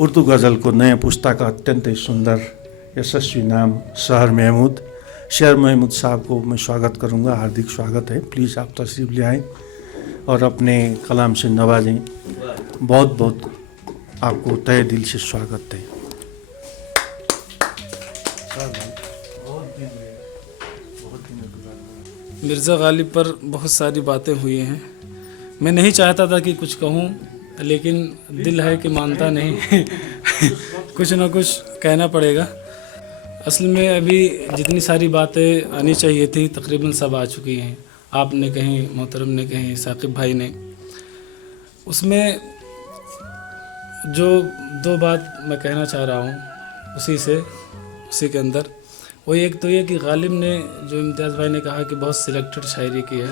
उर्दू गज़लको नयाँ पुस्ताका अत्यन्तै सुंदर यशस्वी नाम शहर महमूद। शेर महमूद साहब को मैं स्वागत करूंगा, हार्दिक स्वागत है। प्लीज़ आप तशरीफ़ ले आएँ और अपने कलाम से नवाजें। बहुत बहुत आपको तहे दिल से स्वागत है। मिर्ज़ा गालिब पर बहुत सारी बातें हुई हैं। मैं नहीं चाहता था कि कुछ कहूँ, लेकिन दिल है कि मानता नहीं कुछ ना कुछ कहना पड़ेगा। असल में अभी जितनी सारी बातें आनी चाहिए थी तकरीबन सब आ चुकी हैं। आपने कहीं, मोहतरम ने कहीं, साकिब भाई ने। उसमें जो दो बात मैं कहना चाह रहा हूँ उसी के अंदर वो एक तो ये कि गालिब ने, जो इम्तियाज़ भाई ने कहा कि बहुत सिलेक्टेड शायरी की है,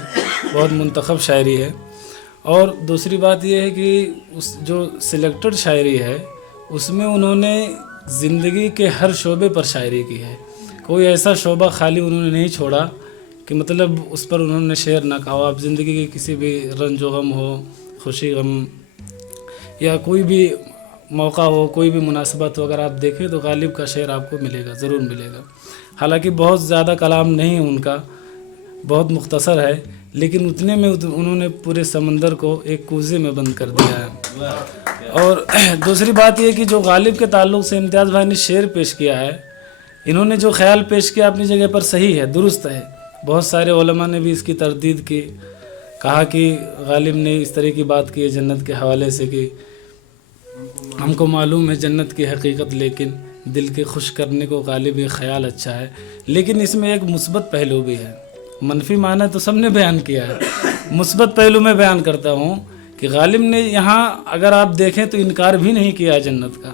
बहुत मुंतखब शायरी है। और दूसरी बात ये है कि उस जो सिलेक्टेड शायरी है उसमें उन्होंने ज़िंदगी के हर शोबे पर शायरी की है। कोई ऐसा शोबा खाली उन्होंने नहीं छोड़ा कि मतलब उस पर उन्होंने शेर ना कहा हो। आप ज़िंदगी के किसी भी रंजो गम हो, खुशी गम, या कोई भी मौका हो, कोई भी मुनासबत हो, अगर आप देखें तो गालिब का शेर आपको मिलेगा, ज़रूर मिलेगा। हालांकि बहुत ज़्यादा कलाम नहीं है उनका, बहुत मुख्तसर है, लेकिन उतने में उन्होंने पूरे समंदर को एक कूज़े में बंद कर दिया है। और दूसरी बात यह कि जो गालिब के ताल्लुक़ से इम्तियाज़ भाई ने शेर पेश किया है, इन्होंने जो ख्याल पेश किया अपनी जगह पर सही है, दुरुस्त है। बहुत सारे उलमा ने भी इसकी तरदीद की, कहा कि गालिब ने इस तरह की बात की है जन्नत के हवाले से कि हमको मालूम है जन्नत की हकीकत, लेकिन दिल के खुश करने को गालिब ये ख्याल अच्छा है। लेकिन इसमें एक मुस्बत पहलू भी है। मनफी माना तो सबने बयान किया है, मुस्बत पहलू में बयान करता हूँ कि गालिब ने यहाँ अगर आप देखें तो इनकार भी नहीं किया जन्नत का।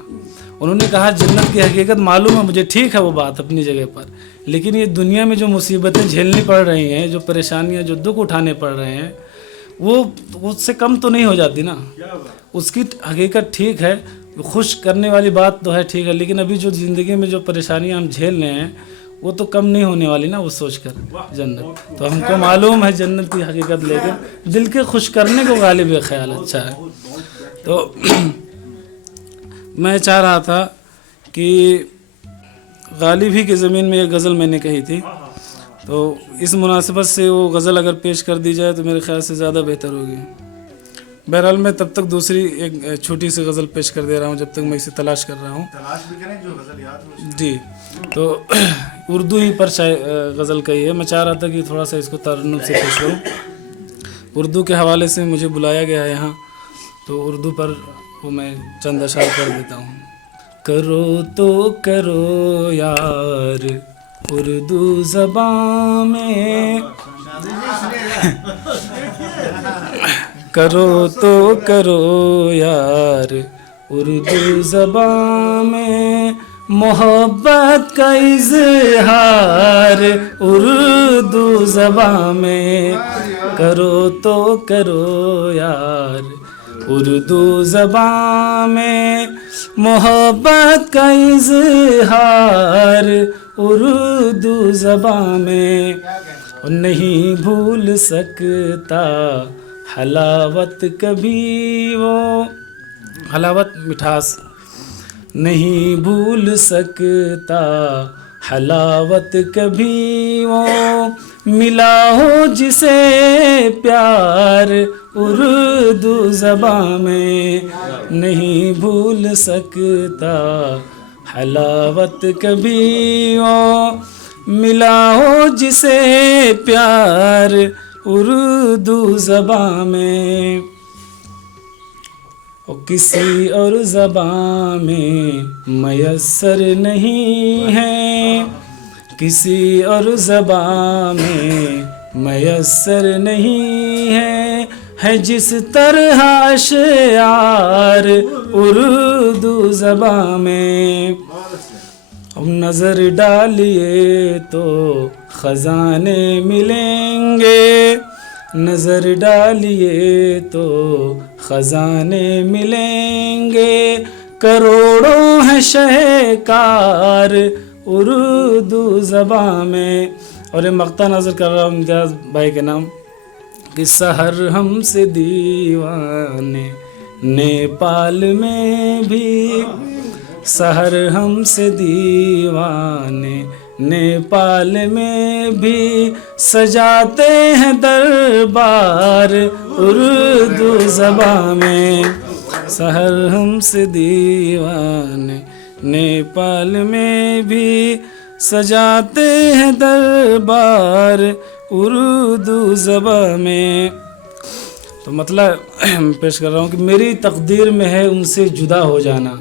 उन्होंने कहा जन्नत की हकीकत मालूम है मुझे, ठीक है वो बात अपनी जगह पर, लेकिन ये दुनिया में जो मुसीबतें झेलनी पड़ रही हैं, जो परेशानियाँ, जो दुख उठाने पड़ रहे हैं, वो उससे कम तो नहीं हो जाती ना। उसकी हकीकत ठीक है, खुश करने वाली बात तो है, ठीक है, लेकिन अभी जो ज़िंदगी में जो परेशानियां हम झेल रहे हैं वो तो कम नहीं होने वाली ना, वो सोचकर जन्नत। तो हमको मालूम है जन्नत की हकीकत, लेकिन दिल के खुश करने को गालिब ये ख्याल अच्छा है। तो मैं चाह रहा था कि गालिब ही की ज़मीन में एक गज़ल मैंने कही थी, तो इस मुनासिबत से वो गज़ल अगर पेश कर दी जाए तो मेरे ख्याल से ज़्यादा बेहतर होगी। बहरहाल मैं तब तक दूसरी एक छोटी सी गज़ल पेश कर दे रहा हूँ जब तक मैं इसे तलाश कर रहा हूँ। तलाश भी करें जो गज़ल याद हो जी, तो उर्दू ही पर गज़ल कही है। मैं चाह रहा था कि थोड़ा सा इसको तरन्नुम से पेश करूँ। उर्दू के हवाले से मुझे बुलाया गया है यहाँ, तो उर्दू पर वो मैं चंद अशार कर देता हूँ। करो तो करो यार उर्दू ज़बान में, करो तो करो यार उर्दू ज़बान में, मोहब्बत का इज़हार उर्दू ज़बान में। करो तो करो यार उर्दू ज़बान में, मोहब्बत का इज़हार उर्दू ज़बान में। और नहीं भूल सकता हलावत कभी वो, हलावत मिठास, नहीं भूल सकता हलावत कभी वो, मिला हो जिसे प्यार उर्दू ज़बान में। नहीं भूल सकता हलावत कभी वो, मिला हो जिसे प्यार उर्दू ज़बान में। और किसी और ज़बान में मयस्सर नहीं है, किसी और ज़बान में मयस्सर नहीं है जिस तरह अशआर उर्दू ज़बान में। अब नज़र डालिए तो ख़ज़ाने मिलेंगे, नज़र डालिए तो ख़ज़ाने मिलेंगे, करोड़ों हैं शहकार उर्दू ज़बान में। और ये मक्ता नज़र कर रहा हूँ इम्तियाज़ भाई के नाम कि सहर हमसे दीवाने नेपाल में भी शहर हमसे दीवाने, नेपाल में भी सजाते हैं दरबार उर्दू ज़बान में। शहर हमसे दीवाने, नेपाल में भी सजाते हैं दरबार उर्दू ज़बान में। तो मतलब पेश कर रहा हूँ कि मेरी तकदीर में है उनसे जुदा हो जाना,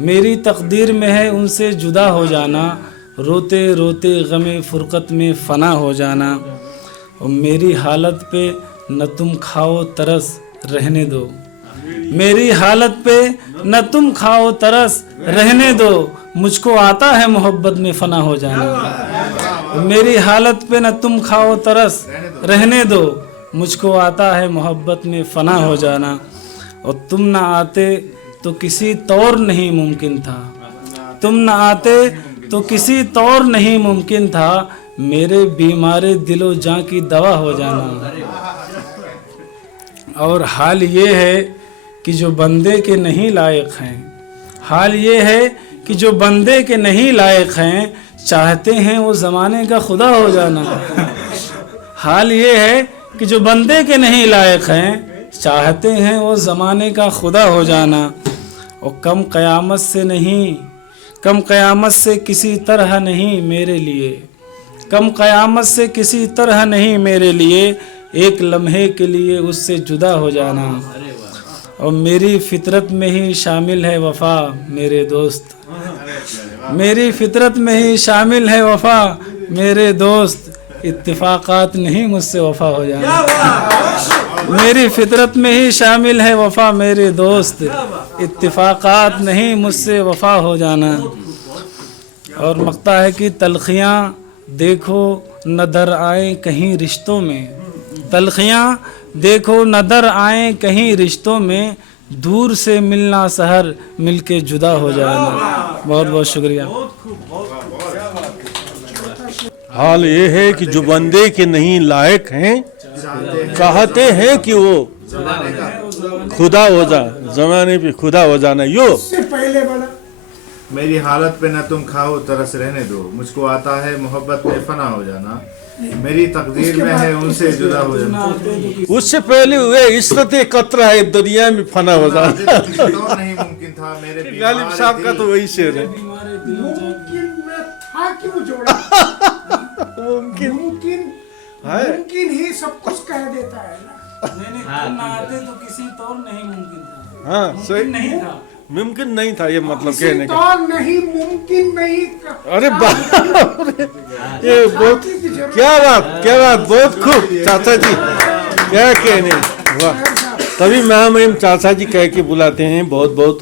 मेरी तकदीर में है उनसे जुदा हो जाना, रोते रोते गमे फ़ुरक़त में फ़ना हो जाना। और मेरी हालत पे न तुम खाओ तरस रहने दो, मेरी हालत पे न तुम खाओ तरस रहने दो, मुझको आता है मोहब्बत में फ़ना हो जाना। मेरी हालत पे न तुम खाओ तरस रहने दो, मुझको आता है मोहब्बत में फ़ना हो जाना। और तुम ना आते तो किसी तौर नहीं मुमकिन था, तुम ना आते तो किसी तौर नहीं मुमकिन था, मेरे बीमारे दिलो जान की दवा हो जाना। और हाल ये है कि जो बंदे के नहीं लायक हैं, हाल ये है कि जो बंदे के नहीं लायक हैं, चाहते हैं वो ज़माने का खुदा हो जाना। हाल ये है कि जो बंदे के नहीं लायक हैं, चाहते हैं वो ज़माने का खुदा हो जाना। और कम क़यामत से नहीं, कम क़यामत से किसी तरह नहीं मेरे लिए, कम क़यामत से किसी तरह नहीं मेरे लिए, एक लम्हे के लिए उससे जुदा हो जाना। और मेरी फितरत में ही शामिल है वफ़ा मेरे दोस्त, मेरी फितरत में ही शामिल है वफ़ा मेरे दोस्त, इत्तिफ़ाक़ात नहीं मुझसे वफ़ा हो जाना। मेरी फितरत में ही शामिल है वफ़ा मेरे दोस्त, इत्तिफ़ाक़ात नहीं मुझसे वफ़ा हो जाना। और मक़ता है कि तलख़ियाँ देखो न दर आए कहीं रिश्तों में, तलख़ियाँ देखो न दर आए कहीं रिश्तों में, दूर से मिलना शहर मिलके जुदा हो जाना। बहुत बहुत शुक्रिया। हाल ये है कि जो बंदे के नहीं लायक हैं, चाहते हैं कि वो खुदा हो जा, ज़माने पे खुदा हो जाना। यो पहले वाला मेरी हालत पे न तुम खाओ तरस रहने दो, मुझको आता है मोहब्बत में फ़ना हो जाना, मेरी तकदीर में है उनसे जुदा हो जाना। उससे पहले हुए इश्क़त कतरा है दुनिया में फना हो जाना। तो नहीं मुमकिन था मेरे गालिब साहब का तो वही शेर है। मुमकिन में था क्यों जोड़ा? मुमकिन मुमकिन है। मुमकिन ही सब कुछ कह देता है ना। नहीं तुम ना आते तो किसी तौर नहीं मुमकिन था, हाँ सही, नहीं था, मुमकिन नहीं था ये मतलब किसी कहने का। तौर नहीं मुमकिन नहीं। अरे बाप रे, ये बहुत क्या बात, बहुत खूब चाचा जी, क्या कहने, वाह। तभी मैं चाचा जी कह के बुलाते हैं। बहुत बहुत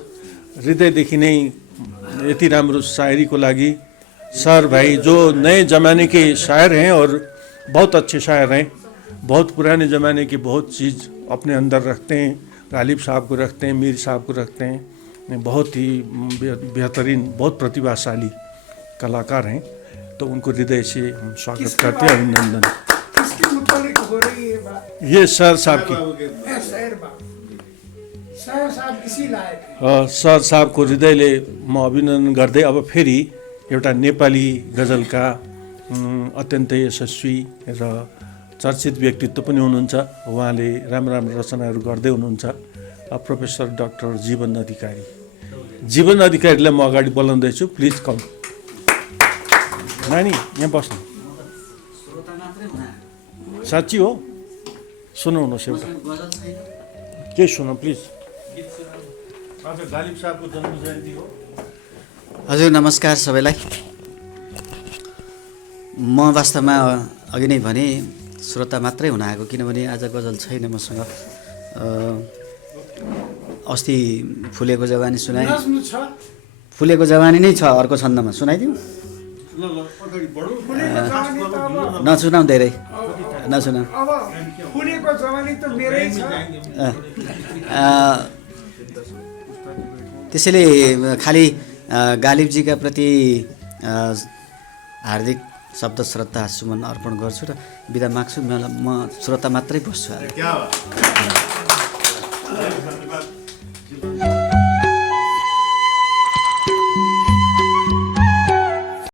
हृदयदेखि नै यति राम्रो शायरीको लागि सर भाई, जो नए ज़माने के शायर हैं और बहुत अच्छे शायर हैं, बहुत पुराने ज़माने की बहुत चीज़ अपने अंदर रखते हैं। गालिब साहब को रखते हैं, मीर साहब को रखते हैं, बहुत ही बेहतरीन, बहुत प्रतिभाशाली कलाकार हैं। तो उनको हृदय से हम स्वागत करते हैं, अभिनंदन। किसके मुतालिक हो रही है बात? ये सर साहब की, शायर बात, शायर साहब इसी लायक है। सर साहबको हृदयले म अभिनन्दन गर्दै अब फेरि एउटा नेपाली गजलका अत्यन्तै यशस्वी र चर्चित व्यक्तित्व पनि हुनुहुन्छ। उहाँले राम्रो राम्रो रचनाहरू गर्दै हुनुहुन्छ। प्रोफेसर डाक्टर जीवन अधिकारी, जीवन अधिकारीलाई म अगाडि बोलाउँदैछु। प्लिज कम। नानी यहाँ बस्नु, साँच्ची हो, सुनाउनुहोस् एउटा के सुनौ प्लिज। आज गालिब साहबको जन्म जयन्ती हो। हजुर नमस्कार सबैलाई। म वास्तवमा अघि नै भने श्रोता मात्रै हुन आएको, किनभने आज गजल छैन मसँग। अस्ति फुलेको जवानी सुनाएँ, नज्म छ, फुलेको जवानी नै छ, अर्को छन्दमा सुनाइदिउँ। फुलेको जवानी त अब नसुनाऊ, धेरै नसुनाऊ। अब फुलेको जवानी त मेरै छ। त्यसैले खालि गालिबजीका प्रति हार्दिक शब्द श्रद्धा सुमन अर्पण गर्छु र बिदा माग्छु। म श्रोता मात्रै बस्छु। क्या